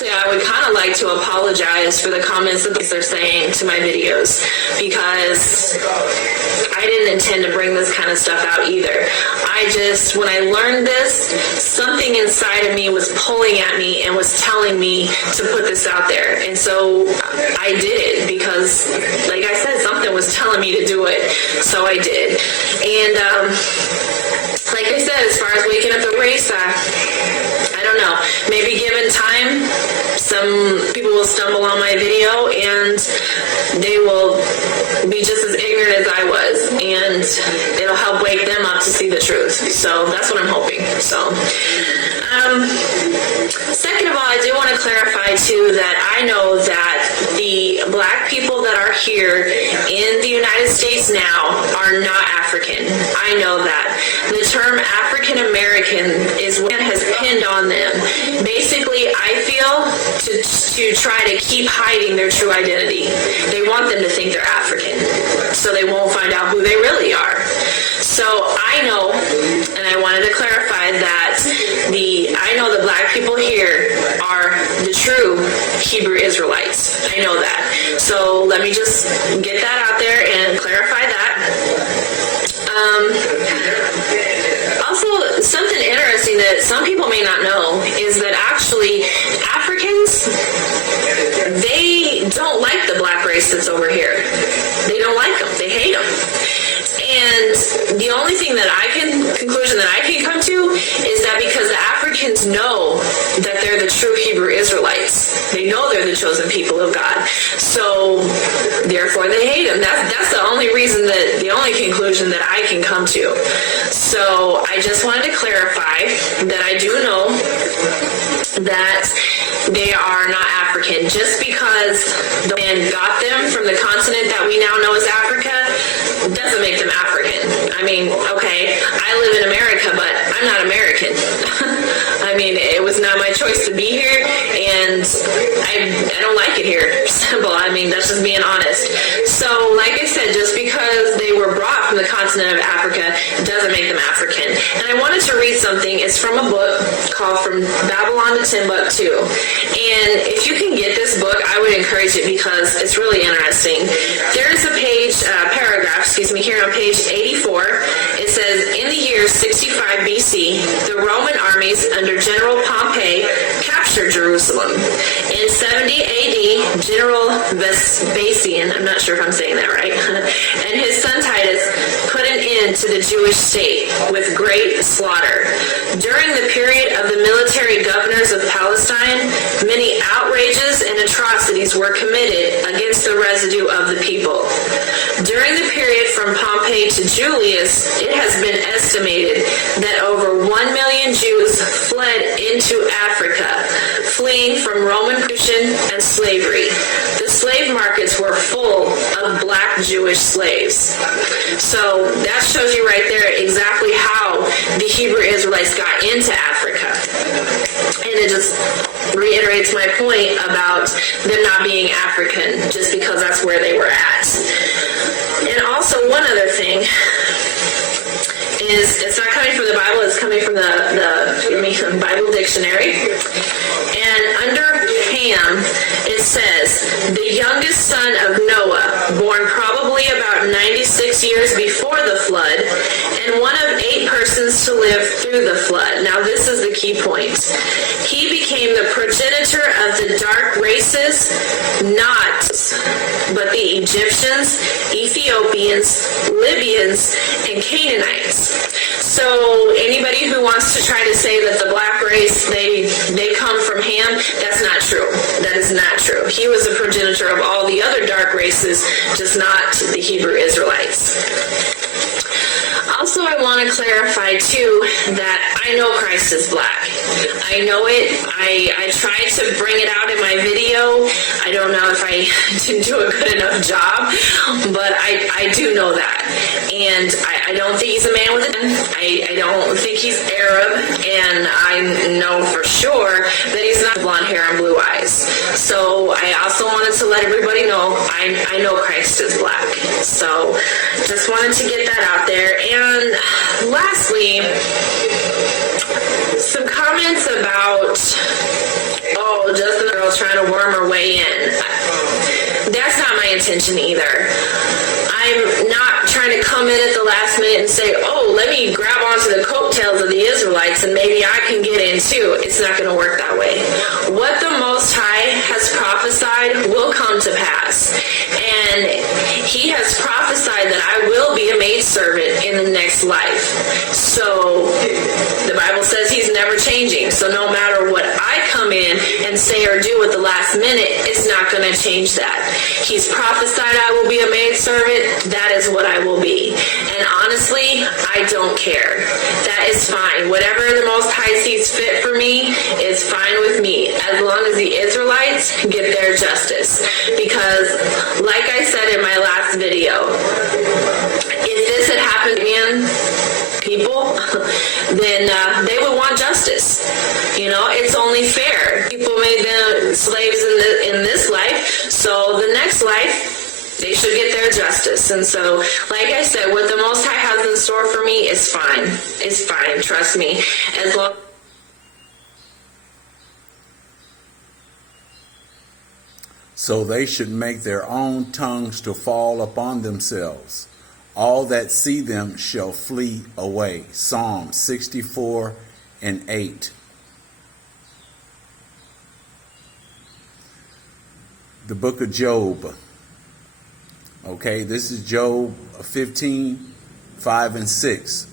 I would kind of like to apologize for the comments that they're saying to my videos, because I didn't intend to bring this kind of stuff out either. When I learned this, something inside of me was pulling at me and was telling me to put this out there. And so I did it because, like I said, something was telling me to do it. So I did. And like I said, as far as waking up the race, I don't know. Maybe given time, some people will stumble on my video and they will be just as ignorant as I was, and it'll help wake them up to see the truth. So that's what I'm hoping. So, second of all, I do want to clarify too that I know that the black people that are here in the United States now are not African. I know that. The term African American is what has pinned on them. Basically, I feel to try to keep hiding their true identity. They want them to think they're African, so they won't find out who they really are. So I know, and I wanted to clarify that I know the black people here are the true Hebrew Israelites. I know that. So let me just get that out there and clarify that. Also, something interesting that some people may not know is that actually Africans, they don't like the black race that's over here. They don't like them. They hate them. And the only thing conclusion that I can come to is that because the Africans know that they're the true Hebrew Israelites. They know they're the chosen people of God. So, therefore, they hate them. That's the only conclusion that I can come to. So, I just wanted to clarify that I do know that they are not African. Just because the man got them from the continent that we now know as Africa doesn't make them African. I mean, okay, I live in America, but I'm not American. I mean, it was not my choice to be here, and I don't like it here. Simple. I mean, that's just being honest. So, like I said, just because they were brought from the continent of Africa doesn't make them African. And I wanted to read something. It's from a book called From Babylon to Timbuktu. And if you can get this book, I would encourage it because it's really interesting. There's a paragraph, here on page 84. It says, in the year 65 BC, the Roman armies under General Pompey captured Jerusalem. In 70 AD, General Vespasian, I'm not sure if I'm saying that right, and his son Titus put an end to the Jewish state with great slaughter. During the period of the military governors of Palestine, many outrages and atrocities were committed against the residue of the people. During the period from Pompey to Julius, it has been estimated that over 1 million Jews fled into Africa, fleeing from Roman oppression and slavery. The slave markets were full of black Jewish slaves. So that shows you right there exactly how the Hebrew Israelites got into Africa. And it just reiterates my point about them not being African just because that's where they were at. And also one other thing is, it's not coming from the Bible, it's coming from the Bible dictionary. And under Ham, it says, the youngest son of Noah, born probably about 96 years before the flood, and one of 8 persons to live through the flood. Now this is the key point. He became the progenitor of the dark races, not but the Egyptians, Ethiopians, Libyans, and Canaanites. So anybody who wants to try to say that the black race, they come from Ham, that's not true. That is not true. He was a progenitor of all the other dark races, just not the Hebrew Israelites. Also, I want to clarify, too, that I know Christ is black. I know it. I tried to bring it out in my video. I don't know if I didn't do a good enough job, but I do know that. And I don't think he's a man with a gun. I don't think he's Arab, and I know for sure that he's not blonde hair and blue eyes. So I also wanted to let everybody know I know Christ is black. So just wanted to get that out there. And lastly, some comments about, just girl's trying to worm her way in. That's not my intention either. I'm not trying to come in at the last minute and say, oh, let me grab onto the coattails of the Israelites and maybe I can get in too. It's not going to work that way. What the Most High has prophesied will come to pass. And he has prophesied that I will be a maidservant in the next life. So the Bible says he's never changing. So no matter what I come in and say or do at the last minute, it's not going to change that. He's prophesied I will be a maidservant. That is what I will be. And honestly, I don't care. That is fine. Whatever the Most High sees fit for me is fine with me, as long as the Israelites get their justice. Because, like I said in my last video, if this had happened again, people, then they would want justice. You know, it's only fair. People made them slaves in this life, so the next life, they should get their justice. And so, like I said, what the Most High has in store for me is fine. It's fine, trust me. As long So they should make their own tongues to fall upon themselves. All that see them shall flee away. Psalm 64:8. The book of Job. Okay, this is Job 15:5 and 6.